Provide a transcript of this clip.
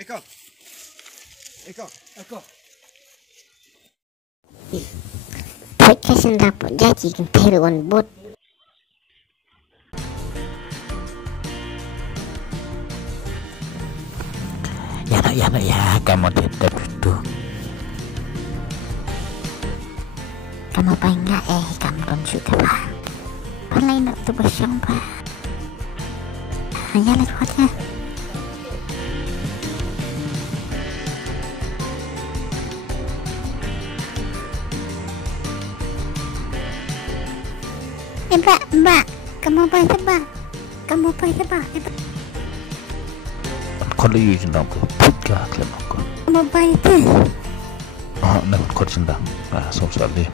Eko. Eko. Eko. Podcast yang dapat jadi kentairuan bot. Ya, kamu tidak itu. Kamu pa enggak kamu don suka pa. Palay na ito ba siyang pa. Hanya lewat ya. Mbak, kamu pa ito ba? Kamu pa ito ba? Kalau you jenang ko, podcast lemako. Kamu pa ito. Nak kau jenang. Sosial dia.